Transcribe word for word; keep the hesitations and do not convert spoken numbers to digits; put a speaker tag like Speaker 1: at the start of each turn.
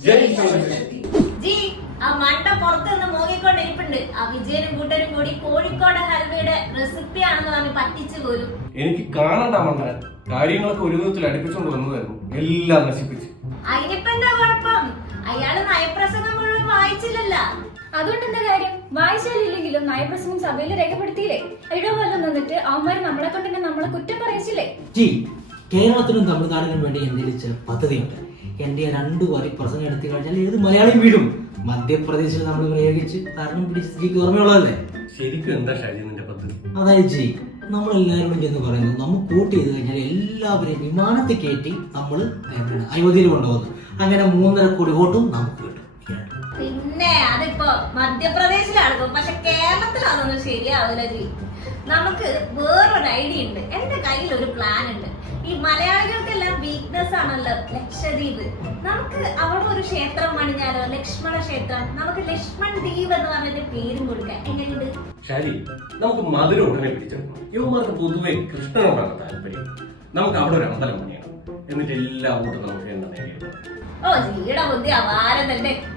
Speaker 1: G ആ മണ്ട പുറത്ത് നിന്ന് മോങ്ങിക്കൊണ്ടിരിപ്പുണ്ട്. ആ വിജയനും കൂട്ടരും കൂടി കോഴിക്കോട് ഹൽവയുടെ റെസിപ്പി ആണെന്ന് പറഞ്ഞ് പറ്റിച്ചു പോലും.
Speaker 2: എനിക്ക് കാണണ്ട മണ്ടൻ, കാര്യങ്ങളൊക്കെ ഒരു വിധത്തിൽ അടുപ്പിച്ചോണ്ട് വന്നതായിരുന്നു, എല്ലാം നശിപ്പിച്ചു.
Speaker 1: അതിനിപ്പോ എന്താ കുഴപ്പം? അയാള് നയപ്രസംഗം മുഴുവൻ വായിച്ചില്ലല്ല.
Speaker 3: അതുകൊണ്ട് എന്താ കാര്യം? വായിച്ചാലില്ലെങ്കിലും നയപ്രസംഗം സഭയിൽ രേഖപ്പെടുത്തിയില്ലേ? ഇടവല്ലം നിന്നിട്ട് അവന്മാര് നമ്മളെ കൊണ്ട് തന്നെ നമ്മളെ കുറ്റം പറയിച്ചില്ലേ?
Speaker 4: ജി, കേരളത്തിനും തമിഴ്നാടിനും വേണ്ടി എന്തെങ്കിലും പദ്ധതിയുണ്ട്. എന്റെ രണ്ടു വരി പ്രസംഗം എടുത്തു കഴിഞ്ഞാൽ ഏത് മലയാളിയും വീഴും. മധ്യപ്രദേശിൽ നമ്മൾ പ്രയോഗിച്ച് ഭരണം പിടിച്ച് ജിക്ക് ഓർമ്മയുള്ളതല്ലേ?
Speaker 2: ശരിക്കും എന്താ ഷാജി നിന്റെ പദ്ധതി?
Speaker 4: അതായത് ജി, നമ്മളെല്ലാവരും എന്ന് പറയുന്നത് നമ്മൾ കൂട്ട് ചെയ്ത് കഴിഞ്ഞാൽ എല്ലാവരെയും വിമാനത്തിൽ കയറ്റി നമ്മൾ അയോധ്യയിൽ കൊണ്ടുപോകുന്നു. അങ്ങനെ മൂന്നര കോടി വോട്ടും നമുക്ക് കിട്ടും.
Speaker 1: പിന്നെ അതിപ്പോ മധ്യപ്രദേശിലാണ്, പക്ഷെ കേരളത്തിലാണെന്ന് ശരിയാവില്ല ജി. നമുക്ക് വേറൊരു ഐഡിയ ഉണ്ട്. എന്റെ കയ്യിൽ ഒരു പ്ലാൻ ഉണ്ട്. ഈ മലയാളികൾക്കെല്ലാം വീക്ക്നെസ് ആണല്ലോ ലക്ഷദ്വീപ്. നമുക്ക് അവിടെ ഒരു ക്ഷേത്രം പണിഞ്ഞാലോ? ലക്ഷ്മണ ക്ഷേത്രം. നമുക്ക് ലക്ഷ്മൺ ദ്വീപ് എന്ന് പറഞ്ഞിട്ട് പേരും കൊടുക്കാം. എങ്ങനെയുണ്ട്
Speaker 2: ഷാജി? നമുക്ക് മധുര ഉടനെ പിടിച്ചെടുക്കണം. യുവമാർക്ക് പൊതുവെ കൃഷ്ണനോടാണ് താല്പര്യം. നമുക്ക് അവിടെ ഒരു അമ്പലം പണിയണം. എന്നിട്ട് എല്ലാ വോട്ടും നമുക്ക് എണ്ണ നേടിയെടുക്കണം.
Speaker 1: ഓ ജിയുടെ ബുദ്ധി അപാരം തന്നെ.